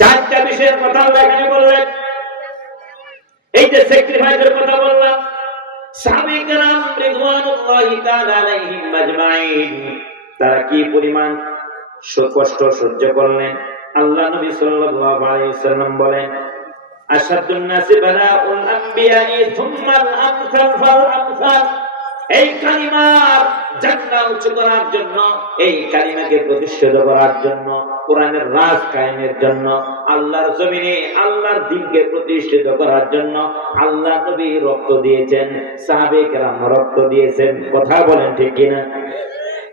চারটা বিষয়ের কথা আল্লাহ এখানে বললেন। এই যে স্যাক্রিফাইসের কথা বললাম, সাহাবায়ে কেরাম রিদওয়ানুল্লাহি তাআলা আলাইহিম আজমাইন তারা কি পরিমাণ কষ্ট সহ্য করলেন। আল্লাহ নবী সাল্লাল্লাহু আলাইহি ওয়াসাল্লাম বলেন, আশাদুন নাসি বালাউল আমবিয়াই সুম্মাল আমসাল ফাল আমসাল। এই কালিমার জান্নাত উচ্চ করার জন্য, এই কালিমাকে প্রতিষ্ঠিত করার জন্য, কোরআনের রাজ কায়েমের জন্য, আল্লাহর জমিনে আল্লাহর দ্বীনকে প্রতিষ্ঠিত করার জন্য আল্লাহ নবী রক্ত দিয়েছেন, সাহাবায়ে কেরাম রক্ত দিয়েছেন। কথা বলেন ঠিক কিনা?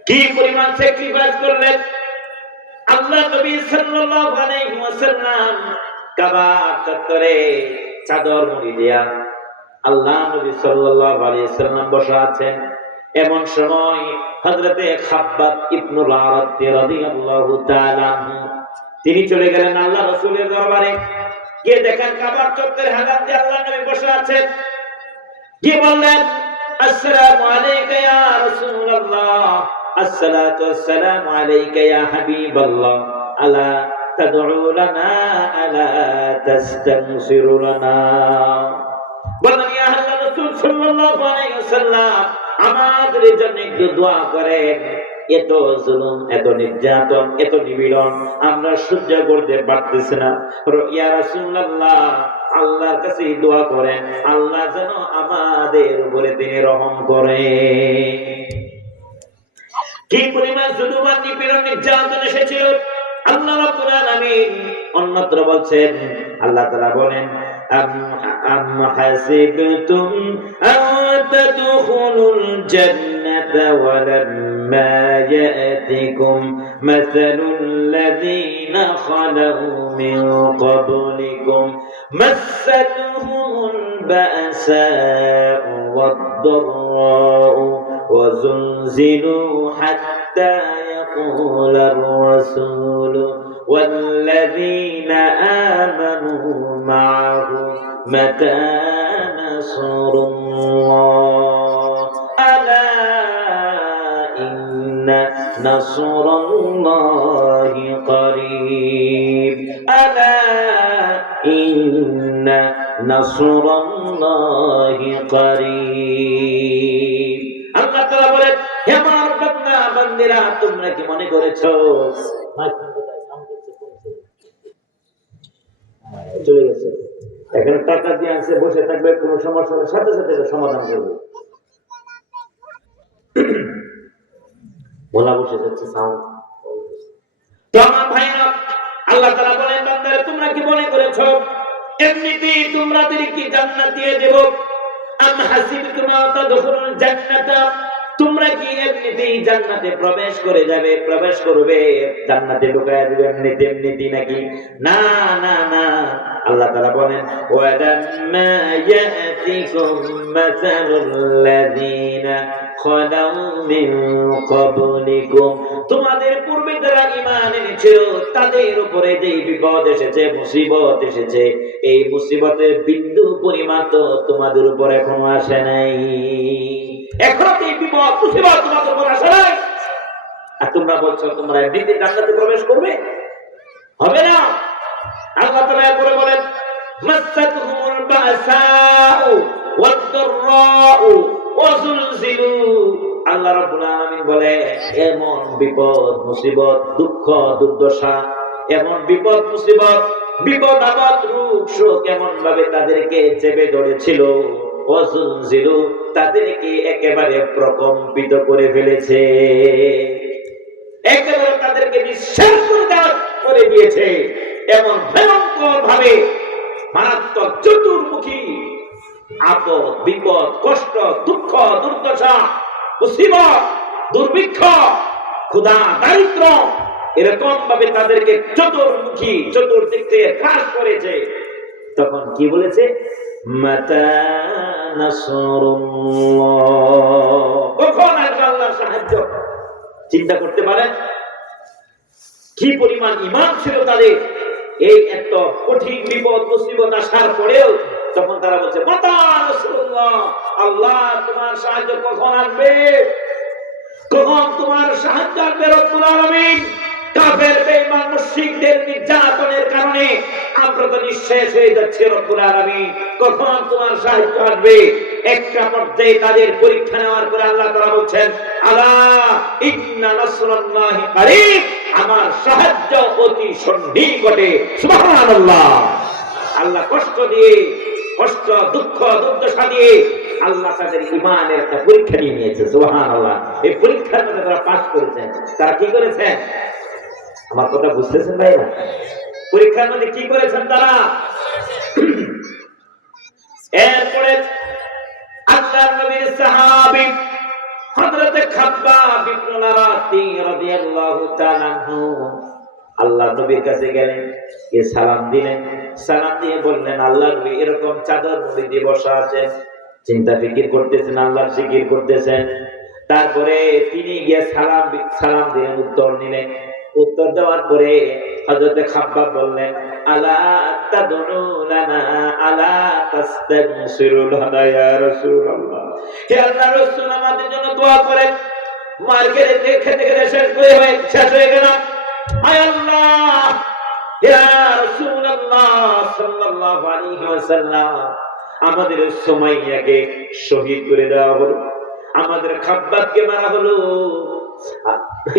কি পরিমাণ স্যাক্রিফাইস করলেন আল্লাহ নবী সাল্লাল্লাহু আলাইহি ওয়াসাল্লাম। কাবা চত্বরে চাদর মুড়ি দিয়া আল্লাহ নবী সাল্লাল্লাহু আলাইহি ওয়াসাল্লাম বসে আছেন। এমন সময় হযরতে খাব্বাব ইবনুল আরাদ রাদিয়াল্লাহু তাআলা তিনি চলে গেলেন আল্লাহ রাসূলের দরবারে। গিয়ে দেখেন কাবার চত্বরে হাজার দিয়ে আল্লাহ নবী বসে আছেন। গিয়ে বললেন, আসসালামু আলাইকা ইয়া রাসূলুল্লাহ, আসসালাতু ওয়াসসালামু আলাইকা ইয়া হাবিবাল্লাহ, আলা তাদউ লানা আলা তাস্তানসিরু লানা। বললেন, ইয়া আল্লাহর রাসূল সাল্লাল্লাহু আলাইহি ওয়াসাল্লাম, আমাদের জন্য একটু দোয়া করেন। এত জুলুম, এত নির্যাতন, এত নিপীড়ন আমরা সহ্য করতে পারতেছি না। ইয়া রাসূলুল্লাহ, আল্লাহর কাছে দোয়া করেন, আল্লাহ যেন আমাদের উপরে তিনি রহম করেন। কি পরিমাণ জুলুম আর নিপীড়ন নির্যাতন এসেছিল। আল্লাহ রাব্বুল আলামিন অন্যত্র বলছেন, আল্লাহ তাআলা বলেন, আম হাসিবতুম আন তাদখুলুল জান্নাতা ওয়া লাম্মা ইয়াতিকুম মাসালুল লাযীনা খালাউ মিন ক্বাবলিকুম মাসাতুহুমুল বা'সাউ ওয়াদ-দাররাউ ওয়া যুলজিলু হাত্তা ইয়াকুলার রাসূলু والذين آمنوا معه متى نصر الله ألا إن نصر الله قريب ألا إن نصر الله قريب। আল্লাহ তাআলা বলেন, হে আমার বান্দা বান্দিরা, তোমরা কি মনে করেছো চলে গেছে এখানে টাকা দিয়ে আছে বসে থাকবে, কোন সমস্যার সাথে সাথে সমাধান করবে? বলা বসে যাচ্ছে সাউন্ড। তো আমার ভাইরা, আল্লাহ তাআলা বলেন, বান্দারা তোমরা কি মনে করেছো এমনিতেই তোমাদেরকে জান্নাত দিয়ে দেব? আম হাসিবতুম আন তাদখুলুল জান্নাতা, তোমরা কি এমনিতেই জান্নাতে প্রবেশ করে যাবে, প্রবেশ করবে, জান্নাতে ঢুকায়া দিবে এমনিতেই নাকি? না না না, আল্লাহ তাআলা বলেন, ওয়ালাম্মা ইয়াতিকুম মাসালুল লাযীনা খালাউ মিন ক্বাবলিকুম, তোমাদের পূর্বে যারা ঈমান এনেছিল তাদের উপরে যে বিপদ এসেছে, মুসিবত এসেছে, এই মুসিবতের বিন্দু পরিমাণ তো তোমাদের উপর এখনো আসে নাই। এখন এই বিপদ মুসিবত তোমাদের উপর আসে নাই, আর তোমরা বলছো তোমরা এমনিতে জান্নাতে প্রবেশ করবে? হবে না। আল্লাহ তাআলা এরপরে বলেন, মাসাতুহুমুল বাসাউ ওয়াদ-দাররাউ ওয়া যুলজিলু। আল্লাহ রাব্বুল আলামিন বলে, এমন বিপদ মুসিবত, দুঃখ দুর্দশা, এমন বিপদ মুসিবত, বিপদ আপদ রোগ শোক এমন ভাবে তাদেরকে চেপে ধরেছিল, ওয়া যুলজিলু, তাদেরকে একেবারে প্রকম্পিত করে ফেলেছে, একেবারে তাদেরকে নিঃশ্বাস করে দিয়েছে। এমন ভয়ঙ্কর ভাবে মারাত্মক চতুর্মুখী আপদ বিপদ কষ্ট দুঃখ দুর্দশা মুসিবত দুর্ভিক্ষ ক্ষুধা দারিদ্র এরকম ভাবে তাদেরকে চতুর্মুখী চতুর্দিক থেকে গ্রাস করেছে। তখন কি বলেছে? মাতা নাসরুল্লাহ, কখন আসবে আল্লাহর সাহায্য? চিন্তা করতে পারেন কি পরিমাণ ঈমান ছিল তাদের। এই এত কঠিন বিপদ মুসিবত আসার পরেও তখন তারা বলছে, মাতা রাসূলুল্লাহ, আল্লাহ তোমার সাহায্য কখন আসবে? কখন তোমার সাহায্য আসবে? রব্বুল আলামিন কাফের বেঈমান মুশরিকদের নির্যাতনের কারণে আমরা তো নিঃশেষ হয়ে যাচ্ছে। রব্বুল আলামিন কখন তোমার সাহায্য আসবে? একটা পর্যায়ে তাদের পরীক্ষা নেওয়ার পরে আল্লাহ তাআলা বলছেন, আলা ইন্না নাসরাল্লাহি কারীব, আমার সাহায্য অতি সন্নিকটে। সুবহানাল্লাহ। আল্লাহ কষ্ট দিয়ে, কষ্ট, দুঃখ, দুর্দশা দিয়ে আল্লাহ তাদের ঈমানের একটা পরীক্ষা নিয়ে নিয়েছে। সুবহানাল্লাহ। এই পরীক্ষার মধ্যে তারা পাস করেছেন। তারা কি করেছেন? আমার কথা বুঝতেছেন ভাইরা? পরীক্ষার মধ্যে কি করেছেন তারা? এরপরে আল্লাহর নবীর সাহাবী হযরত খাব্বাব ইবনে আরাতি রাদিয়াল্লাহু তাআলা আনহু আল্লাহর নবীর কাছে গেলেন, কে সালাম দিলেন। সালাম দিয়ে বললেন, আল্লাহর নবী এরকম চাদর মুড়ি দিয়ে বসা আছেন, চিন্তা ফিকির করতেছেন, আল্লাহর জিকির করতেছেন। তারপরে তিনি গিয়ে সালাম দিলেন, উত্তর নিলেন। উত্তর দেওয়ার পরে হযরত খাব্বাব বললেন, আলা তাদউ লানা আলা তাস্তাগফিরু লানা ইয়া রাসূলুল্লাহ, হে আল্লাহর রাসূল আমাদের জন্য দোয়া করেন। মার খেতে খেতে শেষ হয়ে গেল। আয় আল্লাহ, ইয়া রাসূলুল্লাহ সাল্লাল্লাহু আলাইহি ওয়াসাল্লাম, আমাদের সুমাইয়াকে শহীদ করে দেওয়া হলো, আমাদের খাব্বাবকে মারা হলো।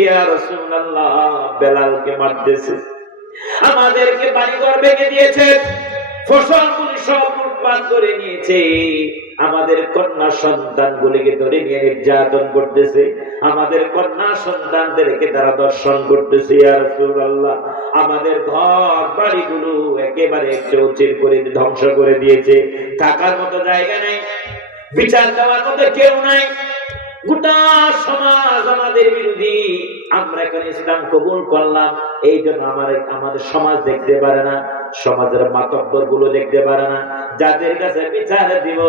ইয়া রাসূলুল্লাহ, বেলালকে মারতেছে, আমাদেরকে বাড়িঘর ভেঙে দিয়েছে, ফসলগুলি সব লুটপাট করে নিয়েছে, আমাদের কন্যা সন্তানগুলিকে ধরে নিয়ে নির্যাতন করতেছে, আমাদের কন্যা সন্তানদেরকে তারা দর্শন করতেছে। ইয়া রাসূলুল্লাহ, আমাদের ঘর বাড়িগুলো একেবারে চৌচির করে ধ্বংস করে দিয়েছে, থাকার মতো জায়গা নেই, বিচার দেওয়ার মতো কেউ নাই, গোটা সমাজ আমাদের বিরোধী। আমরা এখানে ইসলাম কবুল করলাম, এই জন্য আমাদের সমাজ দেখতে পারে না, সমাজের মাতব্বর গুলো দেখতে পারে না, যাদের কাছে বিচার দিব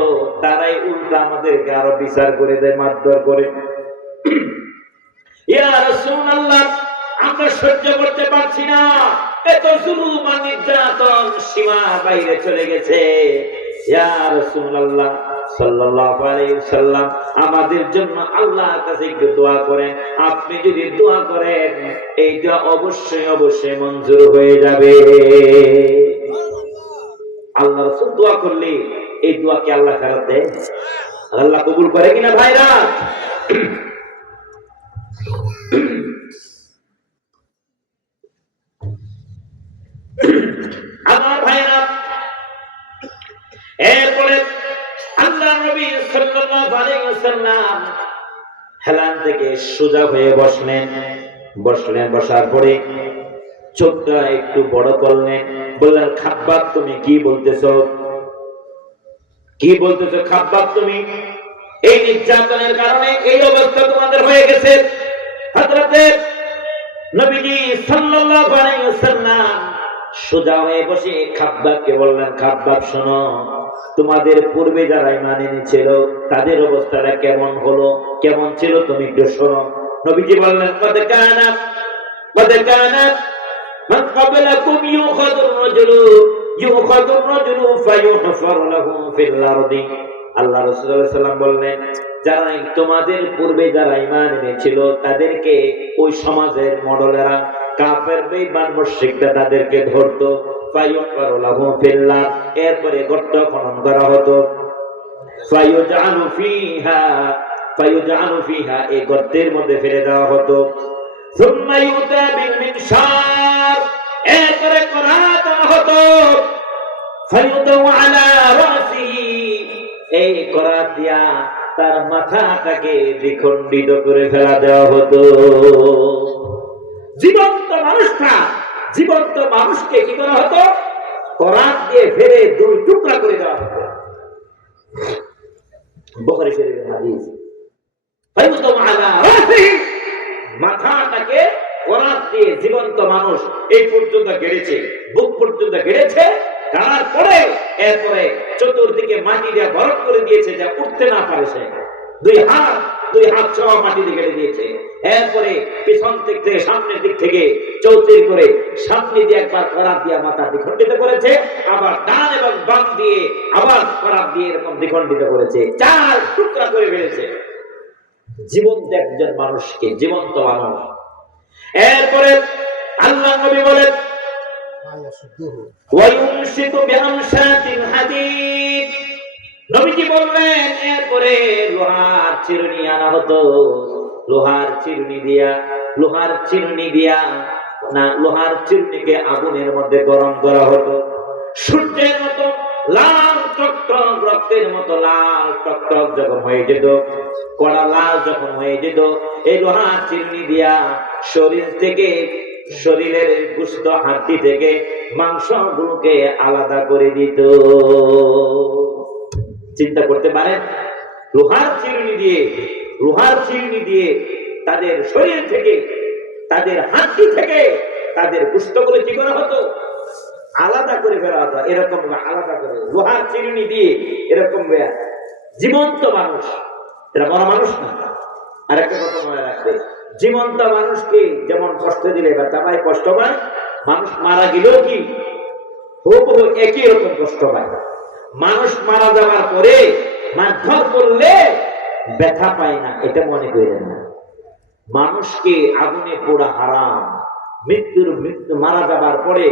তারাই উল্টা আমাদেরকে আরো বিচার করে দেয়, মারধর করে। ইয়া রাসূলুল্লাহ, আমরা সহ্য করতে পারছি না, এত জুলুম আর নির্যাতন সীমার বাইরে চলে গেছে। ইয়া রাসূলুল্লাহ সাল্লাল্লাহু আলাইহি ওয়াসাল্লাম, আমাদের জন্য আল্লাহর কাছে একটু দোয়া করেন। আপনি যদি দোয়া করেন এইটা অবশ্যই অবশ্যই মঞ্জুর হয়ে যাবে। আল্লাহ রাসূল দোয়া করলে এই দোয়াকে আল্লাহ ফেরত দেয়, আল্লাহ কবুল করে কিনা ভাইরা? আমার ভাইরা, এরপরে আল্লাহর নবী সাল্লাল্লাহু আলাইহি ওয়াসাল্লাম হেলান থেকে সোজা হয়ে বসলেন। বসার পরে চোখটা একটু বড় করলেন, বললেন, খাব্বাব তুমি কি বলতেছো? কি বলতেছো খাব্বাব তুমি? এই নির্যাতনের কারণে এই অবস্থা তোমাদের হয়ে গেছে। হযরতে নবীজি সাল্লাল্লাহু আলাইহি ওয়াসাল্লাম সোজা হয়ে বসে খাব্বাবকে বললেন, খাব্বাব শোনো, তোমাদের পূর্বে যারা ঈমান এনেছিল তাদের অবস্থাটা কেমন হলো, কেমন ছিল তুমি একটু শোনো। নবীজি বললেন, কদ কানা মান ক্বাবলাকুম ইউখাযুর রাজুলু ফায়ুহফার লাহু ফিল আরদি। আল্লাহ রাসূল সাল্লাল্লাহু আলাইহি ওয়াসাল্লাম বললেন, যারা তোমাদের পূর্বে যারা ঈমান এনেছিল তাদেরকে ওই সমাজের মডেলেরা কাফের বেঈমান মুশরিকরা তাদেরকে ধরতো, ফায়ুহফার লাহু ফিল আরদ, এরপরে গর্ত খনন করা হতো, ফায়ুজআলু ফিহা, এই গর্তের মধ্যে ফেলে দেওয়া হতো, সুম্মা ইউতা বিল মিনশার, এরপরে করাত হতো, ফায়ুদাউ আলা রাসিহি, এই করাত দিয়া তার মাথাটাকে দ্বিখণ্ডিত করে ফেলা দেওয়া হতো। জীবন্ত মানুষকে কি করা হতো? করাত দিয়ে ফেলে দুই টুকরা করে দেওয়া হতো। বুখারী শরীফের হাদিস। ফায়ুদাউ আলা রাসিহি, মাথাটাকে করাত দিয়ে জীবন্ত মানুষ এই পর্যন্ত গেড়েছে, বুক পর্যন্ত গেড়েছে, গাড়ার পরে এরপরে চতুর্দিকে মাটি দিয়ে ভরত করে দিয়েছে, যা উঠতে না পারে সে। দুই হাত সহ মাটি দিয়ে গেড়ে দিয়েছে। এরপরে পিছন দিক থেকে সামনের দিক থেকে চৌচির করে সামনে দিয়ে একবার করাত দিয়ে মাথা দ্বিখণ্ডিত করেছে, আবার ডান এবং বাম দিয়ে আবার করাত দিয়ে এরকম দ্বিখণ্ডিত করেছে, 4 টুকরা করে ফেলেছে জীবন্ত একজন মানুষকে, জীবন্ত মানুষ। এরপরে আল্লাহ নবী বলেন, ওয়ায়ুমসিকু বিআমশাতিল হাদীদ। নবীজি বললেন এরপরে লোহার চিরুনি আনা হতো, লোহার চিরুনি দিয়া না, লোহার চিরুনিকে আগুনের মধ্যে গরম করা হতো। সূর্যের মতো লাল টকটক, রক্তের মতো লাল টকটক যখন হয়ে যেত, কড়া লাল যখন হয়ে যেত, এই লোহার চিরুনি দিয়া শরীর থেকে, শরীরের গোশত হাড্ডি থেকে মাংসগুলোকে আলাদা করে দিত। চিন্তা করতে পারেন, লোহার চিরুনি দিয়ে তাদের শরীর থেকে, তাদের হাড্ডি থেকে তাদের গোশতগুলো কি করা হতো? আলাদা করে ফেলা হতো। এরকম আলাদা করে লোহার চিরুনি দিয়ে এরকম জীবন্ত মানুষ, এরা মরা মানুষ না। আর একটা কথা মনে রাখবে, জীবন্ত মানুষকে যেমন কষ্ট দিলে ব্যথা পায়, কষ্ট পায়, মানুষ মারা গেলেও কি হুবহু একই রকম কষ্ট পায়। মানুষ মারা যাওয়ার পরে মারধর করলে ব্যথা পায় না, এটা মনে করেন না। মানুষকে আগুনে পোড়া হারাম। মৃত্যু মারা যাবার পরে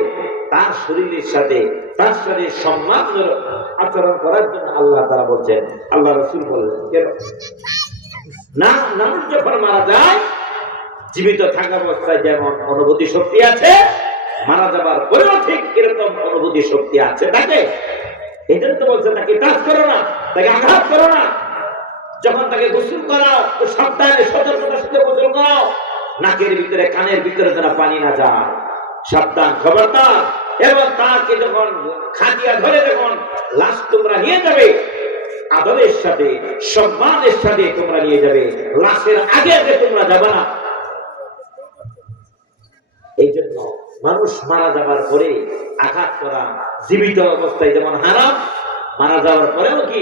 তার শরীরের সাথে, তার সাথে সম্মান আচরণ করার জন্য আল্লাহ তাআলা বলছেন, আল্লাহ রাসূল বললেন কেন না, মানুষ যখন মারা যায়, জীবিত থাকা অবস্থায় যেমন অনুভূতি শক্তি আছে, মারা যাবার পরেও ঠিক এরকম অনুভূতি শক্তি আছে তাকে। এই জন্য তো বলছে তাকে টাচ করো না, তাকে আঘাত করো না। যখন তাকে গোসল করাও তো সাবধানে সতর্কতার সাথে গোসল করাও, নাকের ভিতরে কানের ভিতরে যেন পানি না যায়, সাবধান, খবরদার। এবং তাকে যখন খাটিয়া ধরে যখন লাশ তোমরা নিয়ে যাবে, আদরের সাথে সম্মানের সাথে তোমরা নিয়ে যাবে, লাশের আগে আগে তোমরা যাবে না। এই জন্য মানুষ মারা যাবার পরে আঘাত করা জীবিত অবস্থায় যেমন হারাম, মারা যাওয়ার পরেও কি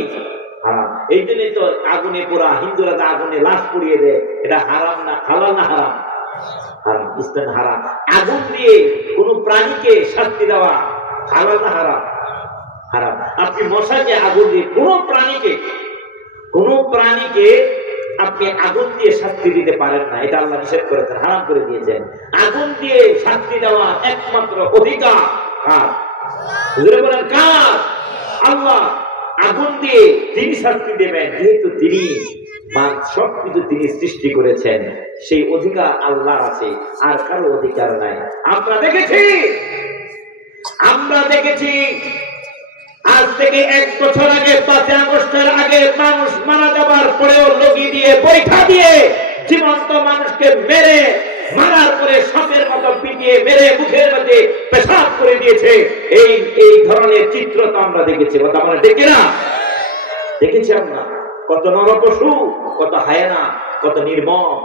হারাম। এই জন্যই তো আগুনে পোড়া, হিন্দুরা আগুনে লাশ পুড়িয়ে দেয়, এটা হারাম না, হালাল না হারাম? হারাম, ইসলাম হারাম। আগুন দিয়ে কোন প্রাণীকে শাস্তি দেওয়া হালাল না হারাম? হারাম। আপনি মশাকে আগুন দিয়ে কোন প্রাণীকে আপনি আগুন দিয়ে শাস্তি দিতে পারেন না, এটা আল্লাহ নিষেধ করেছেন, হারাম করে দিয়েছেন। আগুন দিয়ে শাস্তি দেওয়া একমাত্র অধিকার কার? হুজুরে বলেন কার? আল্লাহ। আগুন দিয়ে তিনি শাস্তি দেবেন, যেহেতু তিনি সবকিছু তিনি সৃষ্টি করেছেন, সেই অধিকার আল্লাহ আছে, আর কারো অধিকার নাই। আমরা দেখেছি আজ থেকে 1 বছর আগে 5 আগস্টের আগে মানুষ মারা যাবার পরেও লগি দিয়ে, বৈঠা দিয়ে জীবন্ত মানুষকে মেরে, মারার পরে সাপের মতো পিটিয়ে মেরে মুখের মধ্যে পেশাব করে দিয়েছে। এই ধরনের চিত্র তো আমরা দেখেছি, কথা আমরা দেখি না? দেখেছি আমরা কত নরপশু, কত হায়না, কত নির্মম,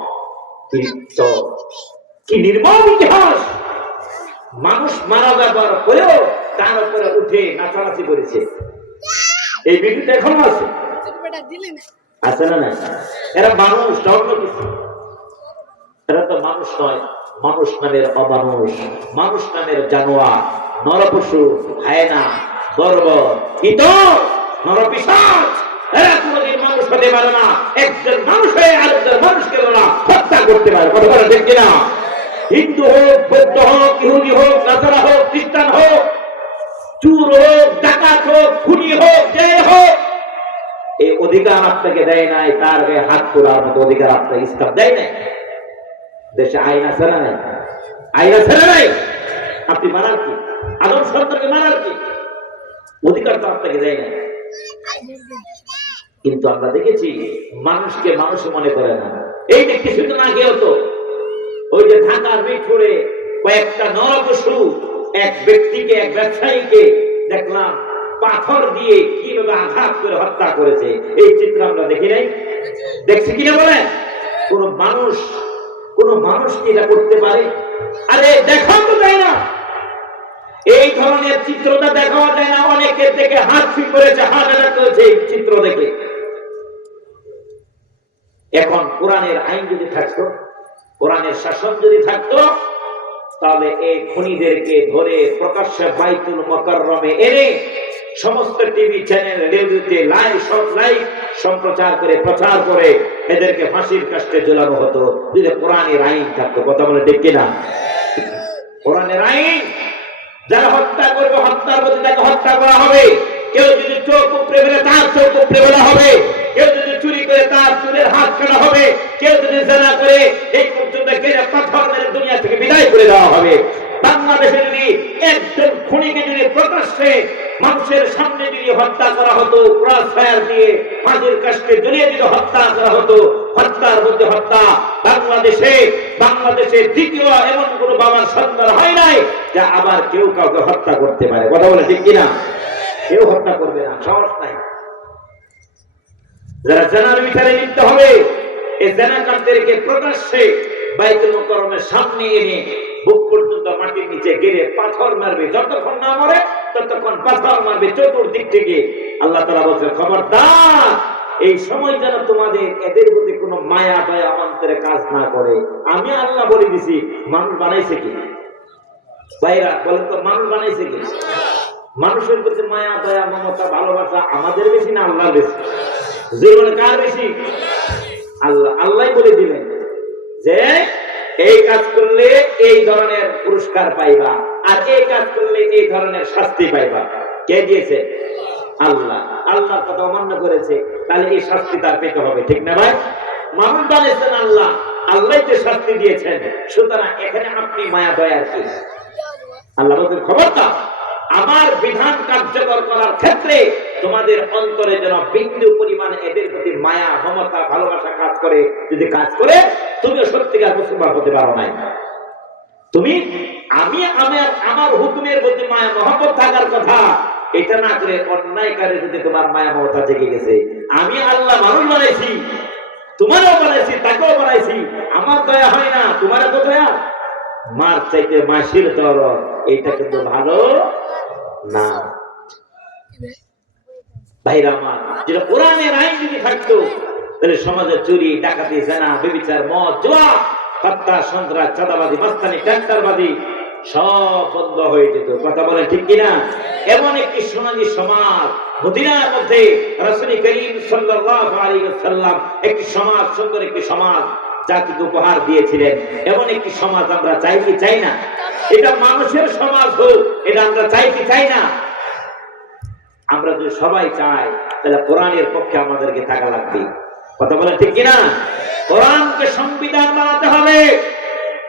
কি নির্মম ইতিহাস। মানুষ মারা যাবার পরেও তার উপরে উঠে নাচানাচি করেছে। এই ভিডিওটা এখনো আছে, আছে না? না, এরা মানুষ, অন্য কিছু। এরা তো মানুষ নয়, মানুষ নামের অমানুষ, মানুষ নামের জানোয়ার, নরপশু, হায়না, বর্বর, ইতর, নরপিশাচ। এরা কোনদিন মানুষ হতে পারে না। একজন মানুষ হয়ে আরেকজন মানুষকে ওরা হত্যা করতে পারে, কথা বলা ঠিক কিনা? হিন্দু হোক, বৌদ্ধ হোক, ইহুদি হোক, নাসারা হোক, খ্রিস্টান হোক, চুর হোক, ডাকাত হোক, খুনি হোক, যে হোক, এই অধিকার আপনাকে দেয় নাই, তার গায়ে হাত তোলার মতো অধিকার আপনাকে ইসলাম দেয় নাই। দেশে আইন আছে না নাই? আইন আছে না নাই? আপনি মানার কি? আদম সন্তানকে মানার কি? অধিকার তো আপনাকে দেয় নাই। কিন্তু আমরা দেখেছি মানুষকে মানুষ মনে করে না। এই যে কিছুদিন আগেও তো ওই যে ঢাকার মিরপুরে কয়েকটা নরপশু এক ব্যক্তিকে, এক ব্যবসায়ীকে দেখলাম পাথর দিয়ে কিভাবে আঘাত করে হত্যা করেছে। এই চিত্র আমরা দেখি নাই? দেখছি কিনা বলেন? কোন মানুষ কি এটা করতে পারে? আরে দেখাও তো যায় না, এই ধরনের চিত্রটা দেখাও যায় না। অনেকের দেখে হাত ফিট করেছে, হাত অ্যাটাক করেছে এই চিত্র দেখে। এখন কোরআনের আইন যদি থাকতো, কোরআনের শাসন যদি থাকতো, তাহলে এই খুনিদেরকে ধরে প্রকাশ্যে বাইতুল মুকাররমে এনে সমস্ত টিভি চ্যানেল, রেডিওতে লাইভ সম্প্রচার করে, প্রচার করে এদেরকে ফাঁসির কাস্টে ঝোলানো হতো, যদি কোরআনের আইন থাকতো। কথা বলে ঠিক কিনা? কোরআনের আইন যারা হত্যা করবে হত্যার প্রতি তাকে হত্যা করা হবে। কেউ যদি চোখ উপড়ে ফেলে তার চোখ উপড়ে ফেলা হবে। কেউ যদি চুরি করে তার চুলের হাত কাটা হবে। কেউ যদি জেনা করে এই পর্যন্ত কেটে পাথর মেরে দুনিয়া থেকে বিদায় করে দেওয়া হবে। বাংলাদেশে যদি একজন খুনিকে যদি প্রকাশ্যে মানুষের সামনে যদি হত্যা করা হতো, ক্রস ফায়ার দিয়ে ফাঁসির কাস্টে ঝুলিয়ে যদি হত্যা করা হতো, হত্যার মধ্যে হত্যা, বাংলাদেশে দ্বিতীয় এমন কোন বাবার সন্তান হয় নাই যা আবার কেউ কাউকে হত্যা করতে পারে। কথা বলে ঠিক কিনা? কেউ হত্যা করবে না, সাহস নাই। যারা জেনার বিচারে লিপ্ত হবে, এই জেনাকারদেরকে প্রকাশ্যে বাইতুল মুকাররমের সামনে এনে বুক পর্যন্ত মাটির নিচে গেড়ে পাথর মারবে। যতক্ষণ না মরে ততক্ষণ পাথর মারবে চতুর্দিক থেকে। আল্লাহ তাআলা বলেন, খবরদার এই সময় যেন তোমাদের এদের প্রতি কোনো মায়া দয়া অন্তরে কাজ না করে। আমি আল্লাহ বলে দিছি। মানুষ বানাইছে কি ভাইরা বলেন তো? মানুষ বানাইছে কি? মানুষের প্রতি মায়া দয়া মমতা ভালোবাসা আমাদের বেশি না আল্লাহর বেশি? জীবনে কার বেশি? আল্লাহ বলে দিলেন যে এই কাজ করলে এই ধরনের পুরস্কার পাইবা, আর এই কাজ করলে এই ধরনের শাস্তি পাইবা। কে দিয়েছে? আল্লাহ। আল্লাহর কথা অমান্য করেছে, তাহলে এই শাস্তি তার পেতে হবে, ঠিক না ভাই? মানুষ বানিয়েছেন আল্লাহ, আল্লাহ যে শাস্তি দিয়েছেন। সুতরাং এখানে আপনি মায়া দয়ার কি? আল্লাহ বলছেন, খবরদার আমার বিধান কার্যকর করার ক্ষেত্রে তোমাদের অন্তরে যেন বিন্দু পরিমাণ এদের প্রতি মায়া মমতা ভালোবাসা কাজ করে। যদি কাজ করে তুমিও সত্যিকার মুসলমান হতে পারো নাই। তুমি আমার হুকুমের প্রতি মায়া মহব্বত থাকার কথা, এটা না করে অন্যায়কারী যদি তোমার মায়া মমতা জেগে গেছে। আমি আল্লাহ মানুষ বানাইছি, তোমারও বানাইছি, তাকেও বানাইছি, আমার দয়া হয় না, তোমার তো দয়া। মার চাইতে মাসির দরদ, এটা কিন্তু ভালো না ভাইরা আমার। যেটা কোরআনের আইন যদি থাকতো, তাহলে সমাজে চুরি ডাকাতি জেনা ব্যভিচার মদ জুয়া হত্যা সন্ত্রাস চাঁদাবাদী মাস্তানি ট্যাক্টরবাদী সব বন্ধ হয়ে যেত। কথা বলে ঠিক কিনা? এমন একটি সোনালী সমাজ মদিনার মধ্যে রাসূল করিম সাল্লাল্লাহু আলাইহি ওয়াসাল্লাম একটি সমাজ, সুন্দর একটি সমাজ জাতিকে উপহার দিয়েছিলেন। এমন একটি সমাজ আমরা চাই কি চাই না? এটা মানুষের সমাজ হোক, এটা আমরা চাই কি চাই না? আমরা যদি সবাই চাই, তাহলে কোরআনের পক্ষে আমাদেরকে থাকা লাগবে। কথা বলে ঠিক কিনা? কোরআনকে সংবিধান বানাতে হবে।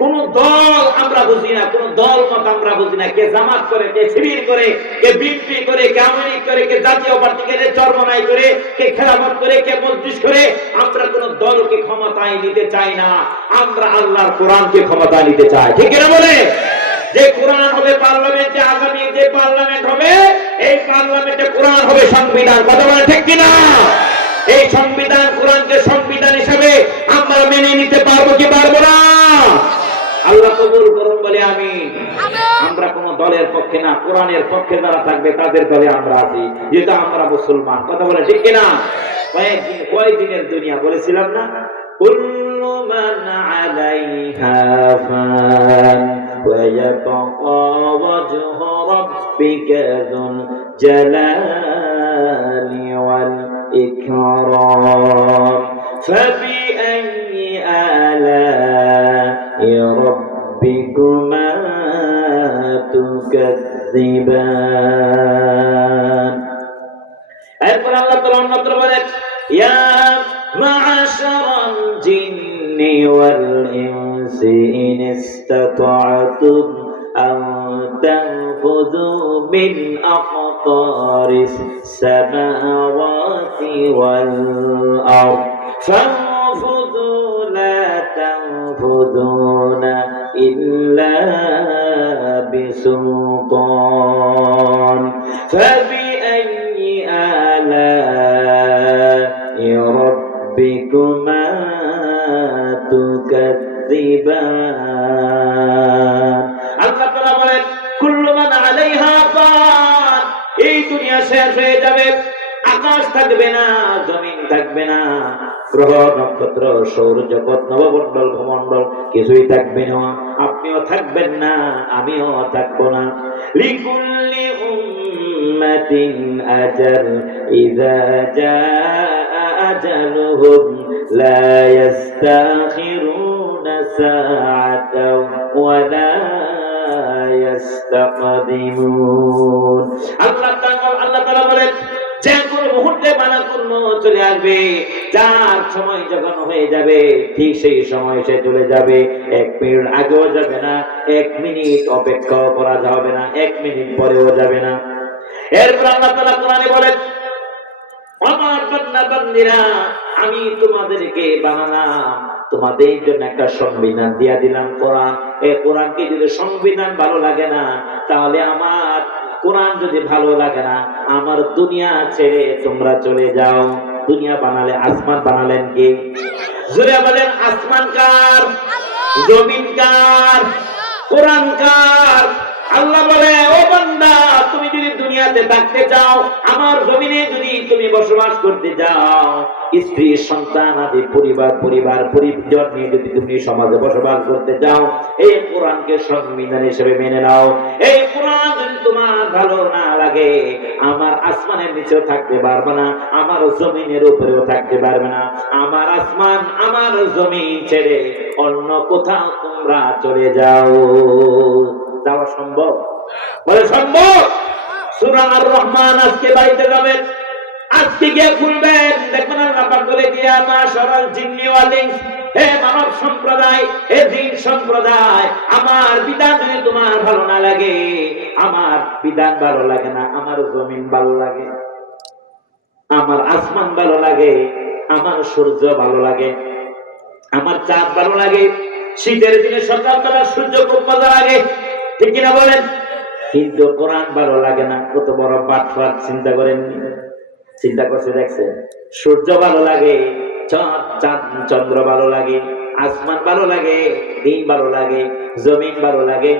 কোন দল আমরা বুঝি না, কোন দল মত আমরা বুঝি না। কে জামাত করে, কে শিবির করে, কে বিএনপি করে, কে আওয়ামী লীগ করে, কে জাতীয় পার্টি করে, চরমনাই করে, কে খেলাফত করে, কে মজলিস করে। আমরা কোন দলকে ক্ষমতায় নিতে চাই না, আমরা আল্লাহর কোরআনকে ক্ষমতায় নিতে চাই। ঠিক কিনা বলে? যে কোরআন হবে পার্লামেন্টে, আগামী যে পার্লামেন্ট হবে, এই পার্লামেন্টে কোরআন হবে সংবিধান। কথা বলে ঠিক কিনা? এই সংবিধান, কোরআনকে সংবিধান হিসাবে আমরা মেনে নিতে পারবো কি পারবো না? আল্লাহ কবুল করুন বলে আমিন। আমরা কোন দলের পক্ষে না, কোরআনের পক্ষে যারা থাকবে তাদের দলে আমরা আছি, যেহেতু আমরা মুসলমান। কথা বলে ঠিক কিনা? কয়েকদিনের দুনিয়া বলেছিলাম না? কুল্লু মান আলাইহা ফান ওয়া ইয়াবকা ওয়াজহু রাব্বিকা যুল জালালি ওয়াল ইকরাম ফাবিআইয়ি আলা'i রাব্বিকুমা তুকাযযিবান। এরপর আল্লাহ তাআলা অন্যত্র বলেন, ইয়া মা'আশারাল জিন্নি ওয়াল ইনসি ইন ইসতাতা'তুম আন তানফুযু মিন আকতারিস সামাওয়াতি ওয়াল আরদ ফানফুযু লা তানফুযুনা ইল্লা বিসুলতান ফাবিআইয়ি আলা'i রাব্বিকুমা তুকাযযিবান। আল্লাহ তাআলা বলেন, কুল্লু মান আলাইহা ফান। এই দুনিয়া শেষ হয়ে যাবে, আকাশ থাকবে না, জমিন থাকবে না, গ্রহ নক্ষত্র সৌরজগৎ নবমণ্ডল ভূমণ্ডল কিছুই থাকবে না। আপনিও থাকবেন না, আমিও থাকবো না। লিকুল্লি উম্মাতিন আজাল ইযা জাআ আজালুহুম লা ইস্তাখিরুনা সাআতাও ওয়া লা يستقدمون আল্লাহ তাআলা বলেন যে কোন মুহূর্তে বানা পূর্ণ চলে আসবে, যার সময় যখন হয়ে যাবে ঠিক সেই সময় সে চলে যাবে। 1 মিনিট আগেও যাবে না, 1 মিনিট অপেক্ষা করা যাবে না, 1 মিনিট পরেও যাবে না। এরপর আল্লাহ তাআলা কোরআনে বলেন আমার বান্দা বান্দীরা আমি তোমাদেরকে বানালাম, তোমাদের জন্য একটা সংবিধান দিয়া দিলাম কোরআন। এই কোরআনকে যদি সংবিধান ভালো লাগে না, তাহলে আমার কোরআন যদি ভালো লাগে না, আমার দুনিয়া ছেড়ে তোমরা চলে যাও। দুনিয়া বানালে আসমান বানালেন কে? জোরে বলেন আসমান কার? জমিন কার? কোরআন কার? আল্লাহ বলে ও বান্দা তুমি যদি দুনিয়াতে থাকতে চাও, আমার জমিনে যদি তুমি বসবাস করতে চাও, স্ত্রী সন্তান আদি পরিবার নিয়ে যদি তুমি সমাজে বসবাস করতে চাও, এই কোরআনকে সংবিধান হিসেবে মেনে নাও। এই কোরআন যদি তোমার ভালো না লাগে, আমার আসমানের নিচেও থাকতে পারবে না, আমার জমিনের উপরেও থাকতে পারবে না। আমার আসমান আমার জমিন ছেড়ে অন্য কোথাও তোমরা চলে যাও। যাওয়া সম্ভব? বলে সম্ভব। সূরা আর রহমান আজকে বাড়িতে যাবেন, আজকে গিয়ে খুলবেন, দেখবেন আল্লাহ পাক বলে দিয়া মাশারাল জিন্নি ওয়াল ইনস, হে মানব সম্প্রদায়, হে জিন সম্প্রদায়, আমার বিধান যদি তোমার ভালো না লাগে, আমার বিধান ভালো লাগে না, আমার জমিন ভালো লাগে, আমার আসমান ভালো লাগে, আমার সূর্য ভালো লাগে, আমার চাঁদ ভালো লাগে, শীতের দিনে সকালবেলা সূর্য খুব মজা লাগে, ঠিক কিনা বলেন? কিন্তু কোরআন ভালো লাগে না। কত বড় বাটফাট চিন্তা করেন, চিন্তা করছে দেখছেন? সূর্য ভালো লাগে, চাঁদ চন্দ্র ভালো লাগে, আসমান ভালো লাগে, দিন ভালো লাগে, জমিন ভালো লাগে,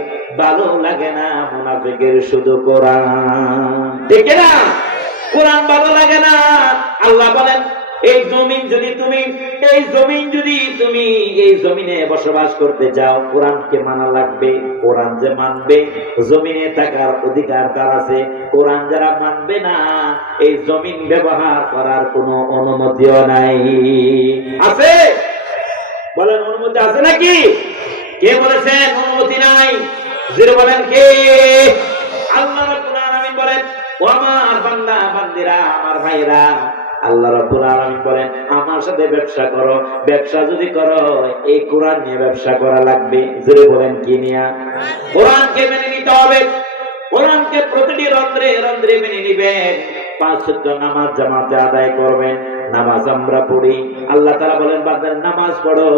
ভালো লাগে না মুনাফিকের শুধু কোরআন, ঠিক না? কোরআন ভালো লাগে না। আল্লাহ বলেন এই জমিন যদি তুমি এই জমিনে বসবাস করতে যাও, কোরআনকে মানা লাগবে। কোরআন যে মানবে জমিনে থাকার অধিকার তার আছে, কোরআন যারা মানবে না এই জমিন ব্যবহার করার কোনো অনুমতিও নাই। আছে? বলেন অনুমতি আছে নাকি? কে বলেছেন অনুমতি নাই? জোরে বলেন কে? আল্লাহ রাব্বুল আলামিন বলেন ও আমার বান্দা বান্দীরা, আমার ভাইরা, আল্লাহ রাব্বুল আলামিন বলেন আমার সাথে ব্যবসা করো। ব্যবসা যদি করো এই কোরআন নিয়ে ব্যবসা করা লাগবে। জোরে বলেন কি নিয়া? কোরআনকে মেনে নিতে হবে। কোরআনকে প্রতিটি রন্ধ্রে রন্ধ্রে মেনে নিবেন। 5 ওয়াক্ত নামাজ জামাতে আদায় করবেন। নামাজ আমরা পড়ি, আল্লাহ তাআলা বলেন বান্দা নামাজ পড়ো।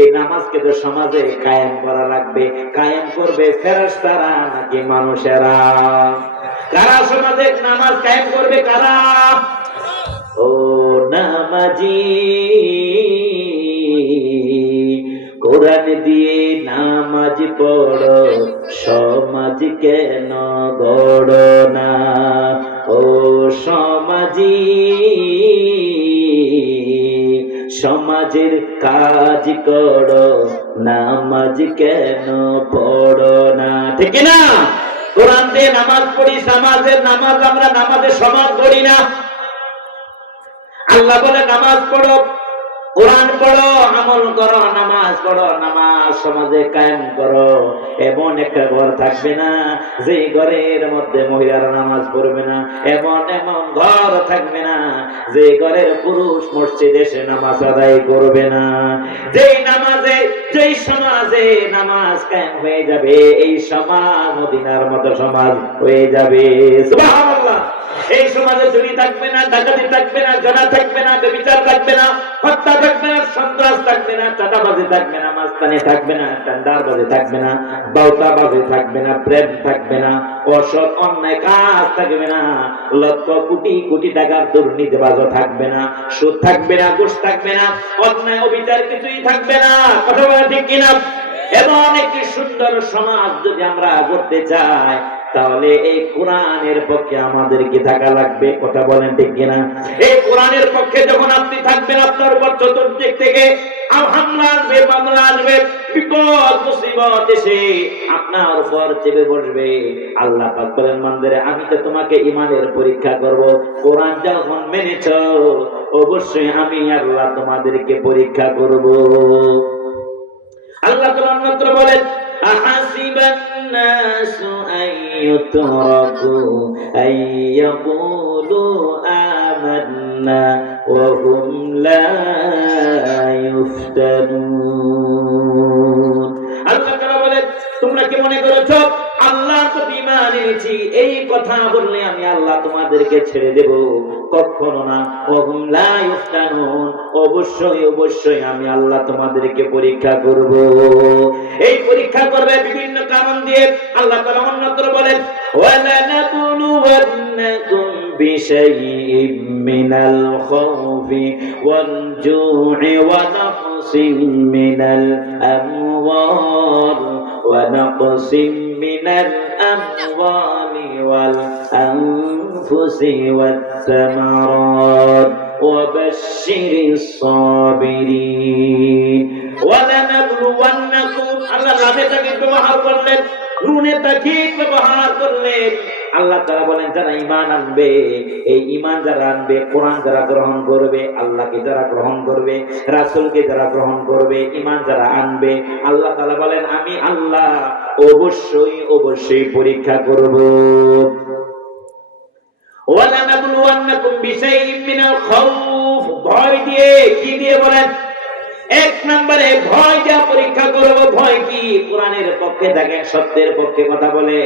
এই নামাজকে তো সমাজে কায়েম করা লাগবে। কায়েম করবে ফেরেশতারা নাকি মানুষেরা? কারা সমাজে নামাজ কায়েম করবে? কারা? ও নামাজি, কোরআন দিয়ে নামাজ পড়ো, সমাজ কেন গড়ো না? ও সমাজি, সমাজের কাজ করো, নামাজ কেন পড়ো না? ঠিক না? কোরআন দিয়ে নামাজ পড়ি, সমাজের নামাজ আমরা নামাজের সমাজ পড়ি না। আল্লাহ বলে নামাজ পড়ো, কোরআন পড়ো, আমল করো, নামাজ পড়ো, নামাজ সমাজে কায়েম করো। এমন একটা ঘর থাকবে না যে ঘরের মধ্যে মহিলারা নামাজ পড়বে না। এমন ঘর থাকবে না যে ঘরের পুরুষ মসজিদে এসে নামাজ আদায় করবে না। যেই সমাজে নামাজ কায়েম হয়ে যাবে, এই সমাজ মদিনার মতো সমাজ হয়ে যাবে। সুবহানাল্লাহ। এই সমাজে চুরি থাকবে না, ডাকাতি থাকবে না, জেনা থাকবে না, ব্যভিচার থাকবে না, হত্যা থাকবে না, সন্ত্রাস থাকবে না, চাঁদাবাজি থাকবে না, মাস্তানি থাকবে না, টেন্ডারবাজি থাকবে না, বাউতাবাজি থাকবে না, প্রেম থাকবে না, অসৎ অন্যায় কাজ থাকবে না, লক্ষ কোটি কোটি টাকার দুর্নীতিবাজও থাকবে না, সুদ থাকবে না, ঘুষ থাকবে না, অন্যায় অবিচার কিছুই থাকবে না। কথা বলা ঠিক কিনা? এমন একটি সুন্দর সমাজ যদি আমরা গড়তে চাই, তাহলে এই কোরআনের পক্ষে আমাদেরকে থাকা লাগবে। কথা বলেন ঠিক কিনা? এই কোরআনের পক্ষে যখন আপনি থাকবেন, আপনার উপর চতুর্দিক থেকে হামলা আসবে, মামলা আসবে, বিপদ মুসিবত এসে আপনার উপর চেপে বসবে। আল্লাহ পাক বলেন বান্দারে আমি তো তোমাকে ঈমানের পরীক্ষা করব। কোরআন যখন মেনেছো, অবশ্যই আমি আল্লাহ তোমাদেরকে পরীক্ষা করব। আল্লাহ তাআলা অন্যত্র বলেন আহাসিবান নাসু আইয়ুতরাকু আইয়াকুলু আমান্না ওয়া হুম লা ইফতানুন। আল্লাহ তাআলা বলেন, তোমরা কি মনে করেছো আল্লাহর প্রতি ঈমান এনেছি এই কথা বললে আমি আল্লাহ তোমাদেরকে ছেড়ে দেব? কখনো না। ওয়া হুম লা ইফতানুন, অবশ্যই অবশ্যই আমি আল্লাহ তোমাদেরকে পরীক্ষা করব। এই পরীক্ষা করবে বিভিন্ন কারণ দিয়ে। আল্লাহ তাআলা অন্যত্র বলেন, ওয়ালা নাবলুওয়ান্নাকুম বিশাইইম মিনাল খাউফি ওয়াল জু'i ওয়া নাকসিম মিনাল আমওয়াল ওয়া নাকসিম মিনাল আমওয়ালি ওয়াল আনফুসি ওয়াত সামারাত ওয়া বাশশিরিস সাবিরিন। ওয়ালা নাবলুওয়ান্নাকুম, আল্লাহ লামে তাকিদ ব্যবহার করলেন, নুনে তাকিদ ব্যবহার করলেন। আল্লাহ তাআলা বলেন, যারা ঈমান আনবে, এই ঈমান যারা আনবে, কোরআন যারা গ্রহণ করবে, আল্লাহকে যারা গ্রহণ করবে, রাসূলকে যারা গ্রহণ করবে, ঈমান যারা আনবে, আল্লাহ তাআলা বলেন আমি আল্লাহ অবশ্যই অবশ্যই পরীক্ষা করব। ওয়ালা নাবলুওয়ান্নাকুম বিশাইইম মিনাল খাউফ, ভয় দিয়ে। কি দিয়ে বলেন? এক নম্বরে ভয় যা পরীক্ষা করব। ভয় কি? কোরআনের পক্ষে থাকে, সত্যের পক্ষে কথা বলে,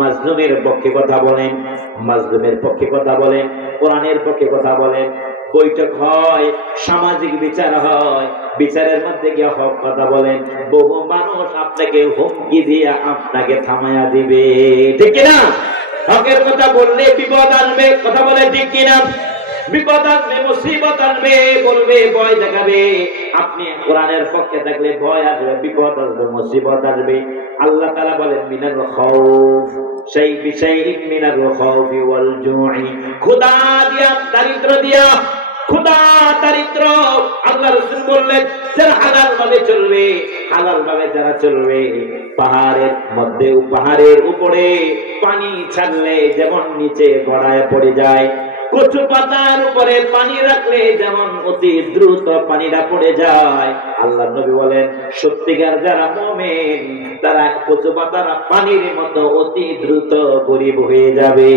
মাজলুমের পক্ষে কথা বলেন, মাজলুমের পক্ষে কথা বলেন, কোরআনের পক্ষে কথা বলেন। বৈঠক হয়, সামাজিক বিচার হয়, বিচারের মধ্যে গিয়ে হক কথা বলেন। বহু মানুষ আপনাকে হুমকি দিয়ে আপনাকে থামায়া দিবে, ঠিক কিনা? হকের কথা বললে বিপদ আসবে, কথা বলে ঠিক কিনা? বিপদ আসবে, মুসিবত আসবে, বলবে, ভয় দেখাবে। আপনি কোরআনের পক্ষে থাকলে ভয় আসবে, বিপদ আসবে, মুসিবত আসবে। আল্লাহ তাআলা বলেন মিনাল খাউফ, সেই বিষয় মিনাল খাউফি ওয়াল জু'i, খোদা দিয়া, দারিদ্র দিয়া, খোদা দারিদ্র। আল্লাহ রাসূল বললেন, যারা হালাল ভাবে চলবে, হালাল ভাবে যারা চলবে, পাহাড়ের মধ্যে, পাহাড়ের উপরে পানি ছাড়লে যেমন নিচে গড়ায় পড়ে যায়, কচু পাতার উপরে পানি রাখলে যেমন অতি দ্রুত পানিটা পড়ে যায়, আল্লাহ নবী বলেন সত্যিকার যারা মুমিন তারা কচু পাতার পানির মতো অতি দ্রুত গরিব হয়ে যাবে।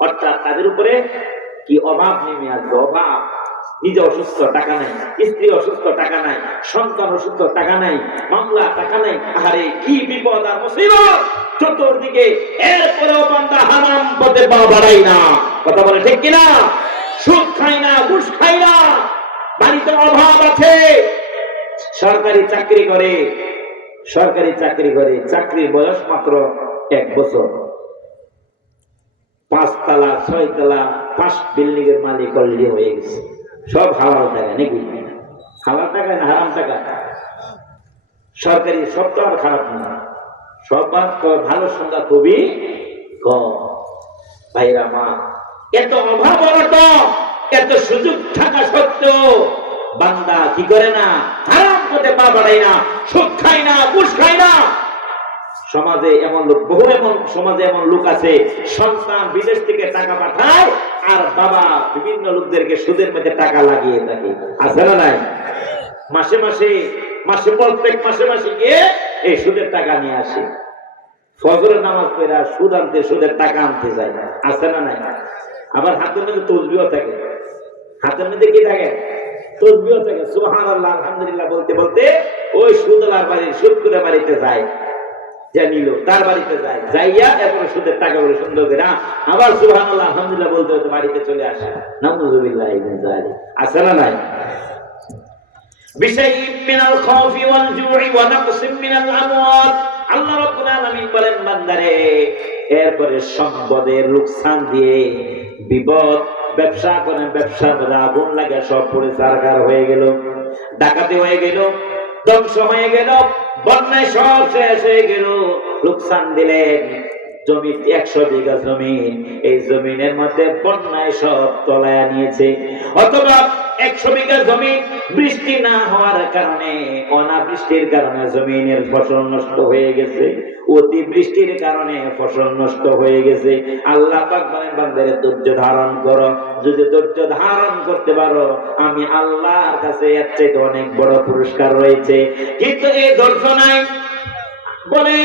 অর্থাৎ তাদের উপরে কি অভাব নেমে আসবে, অভাব। নিজে অসুস্থ, টাকা নাই, স্ত্রী অসুস্থ, টাকা নাই, সন্তান অসুস্থ, টাকা নাই, মামলা, টাকা নাই। আরে কি বিপদ আর মুসিবত চতুর্দিকে। এরপরেও বান্দা হারাম পথে পা বাড়াই না, কথা বলে ঠিক কিনা? সুদ খাই না, ঘুষ খাই না, বাড়িতে অভাব আছে, সরকারি চাকরি করে, সরকারি চাকরি করে, চাকরির বয়স মাত্র 1 বছর, 5 তলা 6 তলা 5 বিল্ডিং এর মালিক অলরেডি হয়ে গেছে। সব হালাল টাকা নাকি? হালাল টাকা না হারাম টাকা? সরকারি সব তো আর খারাপ না, সব ভালো সংখ্যা খুবই কম। ভাইরা মা, এত অভাব অনটন, এত সুযোগ থাকা সত্ত্বেও বান্দা কি করে না? হারাম পথে পা বাড়ায় না, সুদ খায় না, ঘুষ খায় না। সমাজে এমন লোক, বহু এমন সমাজে এমন লোক আছে, সন্তান বিদেশ থেকে টাকা পাঠায় আর বাবা বিভিন্ন লোকদেরকে সুদের মধ্যে টাকা লাগিয়ে থাকে, আছে না নাই? মাসে মাসে মাসে প্রত্যেক মাসে মাসে গিয়ে এই সুদের টাকা নিয়ে আসে, ফজরের নামাজ পড়ে সুদ আনতে, সুদের টাকা আনতে যায়, আছে না নাই? আবার হাতের মধ্যে তসবিহ থাকে, হাতের মধ্যে কি থাকে? তসবিহ থাকে। সুবহানাল্লাহ, আলহামদুলিল্লাহ বলতে বলতে ওই সুদওয়ালার বাড়ির, সুদ করে বাড়িতে যায়, যা নিল তার বাড়িতে যায়, যাইয়া এরপরে সুদের টাকা বলে সুন্দর করে আবার সুবহানাল্লাহ আলহামদুলিল্লাহ বলতে বলতে বাড়িতে চলে আসে। নাউযুবিল্লাহ মিন যালিক, আছে না নাই? বিশাইইম মিনাল খাউফি ওয়াল জু'i ওয়া নাকসিম মিনাল আমওয়াল। আল্লাহ রাব্বুল আলামিন বলেন বান্দারে, এরপরে সম্পদের লোকসান দিয়ে, বিপদ, ব্যবসা করেন, ব্যবসার মধ্যে আগুন লাগে, সব পড়ে ছারখার হয়ে গেল, ডাকাতি হয়ে গেল, ধ্বংস হয়ে গেল, বন্যায় সব শেষ হয়ে গেল, লোকসান দিলেন, জমি 100 বিঘা জমিন, এই জমিনের মধ্যে বন্যায় সব তলায় নিয়েছে। অথবা 100 বিঘা জমি বৃষ্টি না হওয়ার কারণে, অনাবৃষ্টির কারণে জমিনের ফসল নষ্ট হয়ে গেছে, অতি বৃষ্টির কারণে ফসল নষ্ট হয়ে গেছে। আল্লাহ পাক বলেন বান্দারে ধৈর্য ধারণ করো, যদি ধৈর্য ধারণ করতে পারো আমি আল্লাহর কাছে এর চেয়ে অনেক বড় পুরস্কার রয়েছে। কিন্তু এই ধৈর্য নাই বলে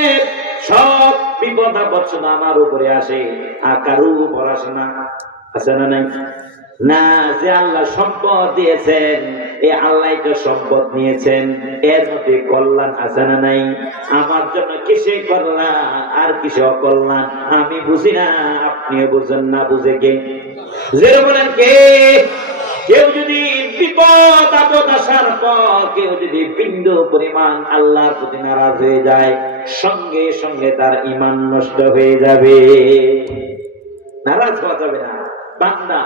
সব বিপদ আপদ শুধু আমার উপরে আসে, আর কারো উপর আসে না। আছে না নাই? না, যে আল্লাহ সম্পদ দিয়েছেন এই আল্লাহ তো সম্পদ নিয়েছেন, এর মধ্যে কল্যাণ আছে না নাই? আমার জন্য কিসে কল্যাণ আর কিসে অকল্যাণ আমি বুঝি না, আপনিও বুঝেন না, বুঝে কে? যে বলেন কে? কেউ যদি বিপদ আপদ আসার পর কেউ যদি বিন্দু পরিমাণ আল্লাহর প্রতি নারাজ হয়ে যায়, সঙ্গে সঙ্গে তার ঈমান নষ্ট হয়ে যাবে। নারাজ হওয়া যাবে না। বান্দা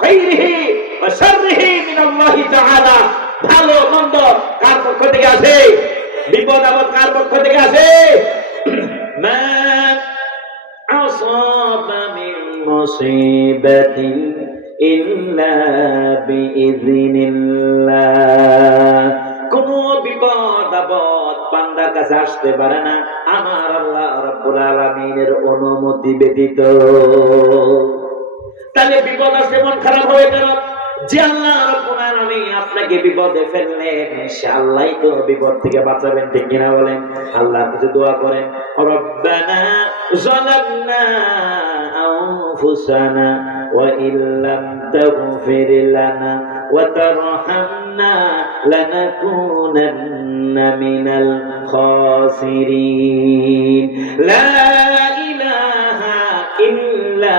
খাইরিহি ওয়া শাররিহি মিনাল্লাহি তাআলা, ভালো মন্দ কার পক্ষ থেকে আসে? বিপদ আপদ কার পক্ষ থেকে আসে? মা আসাবা মিন মুসিবাতিন ইল্লা বিইযনিল্লাহ। কোন বিপদ আপদ বান্দার কাছে আসতে পারে না আমার আল্লাহ রাব্বুল আলামিনের অনুমতি ব্যতীত। তাহলে বিপদ আসলে মন খারাপ হয়ে গেল, যে আল্লাহ রাব্বুল আলামিন আপনাকে বিপদে ফেললেন, সে আল্লাহই তো বিপদ থেকে বাঁচাবেন, ঠিক কিনা বলেন? আল্লাহর কাছে দোয়া করেন, রব্বানা যালামনা আনফুসানা ওয়া ইল্লাম তাগফির লানা ওয়া তারহামনা লানাকুনান্না মিনাল খাসিরিন, লা ইলাহা ইল্লা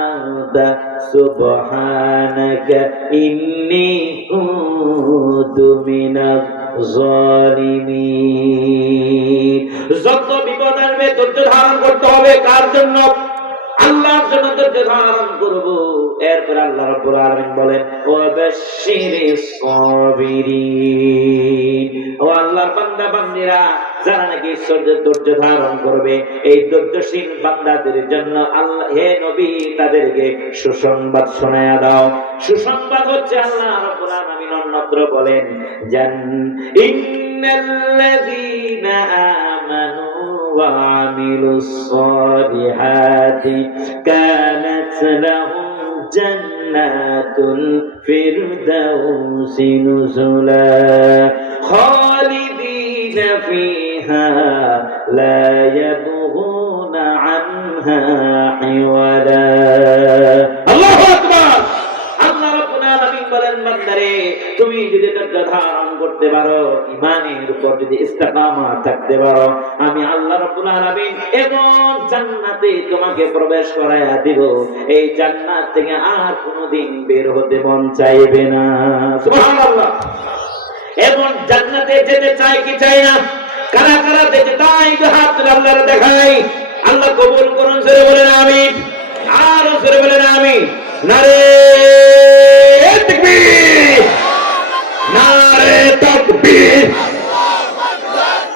আনতা সুবহানাকা ইন্নী কুনতু মিনাজ জালিমিন। যত বিপদ আসবে ধৈর্য ধারণ করতে হবে। কার জন্য? আল্লাহর জন্য ধৈর্য ধারণ করব। এরপর আল্লাহ রাব্বুল আলামিন বলেন ওয়া বাশশিরিস সাবিরিন, ও আল্লাহর বান্দা বান্দীরা যারা নাকি ধৈর্য ধারণ করবে, এই ধৈর্যশীল বান্দাদের জন্য আল্লাহ হে নবী তাদেরকে সুসংবাদ শোনায়া দাও। সুসংবাদ হচ্ছে আল্লাহ রাব্বুল আলামিন অন্যত্র বলেন ইন্নাল্লাযীনা আমানু ওয়া আমিলুস সালিহাতি কানাত লাহুম জান্নাতুল ফিরদাউসি নুজুলা খালিদিনা ফিহা লা ইয়াবগুনা আনহা হিওয়ালা। আল্লাহু আকবার। আল্লাহ রাব্বুল আলামিন বলেন বান্দারে তুমি যদি ধৈর্য ধারণ করতে পারো, ঈমানের উপর যদি ইস্তেকামাত থাকতে পারো, আমি আল্লাহ রাব্বুল আলামিন এমন জান্নাতে তোমাকে প্রবেশ করায়া দিব, এই জান্নাত থেকে আর কোনোদিন বের হতে মন চাইবে না। সুবহানাল্লাহ। এমন জান্নাতে যেতে চাই কি চাই না? কারা কারা যেতে চাই হাত তুলে আল্লাহর দেখাই। আল্লাহ কবুল করুন, জোরে বলেন আমিন। আর জোরে বলেন আমিন। নারে তাকবীর, নারে তাকবীর।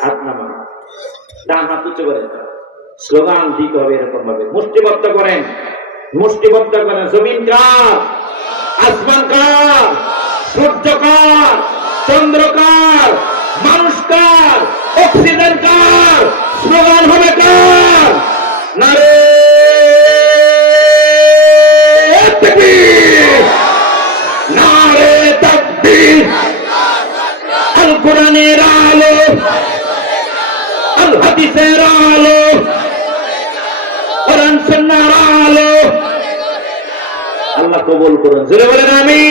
হাত নামান, ডান হাত উঁচু করেন, স্লোগান দিতে হবে এরকম ভাবে। মুষ্টিবদ্ধ করেন, মুষ্টিবদ্ধ করেন। জমিন কার? আসমান কার? সূর্য কার? চন্দ্র কার? মানুষ কার? অক্সিজেন কার? স্লোগান হবে কার? নারে তাকবীর, নারে তাকবীর। আল কোরআনের আলো, আল হাদিসের আলো, কোরআন সুন্নাহর আলো। আল্লাহ কবুল করুন, জোরে বলেন আমিন।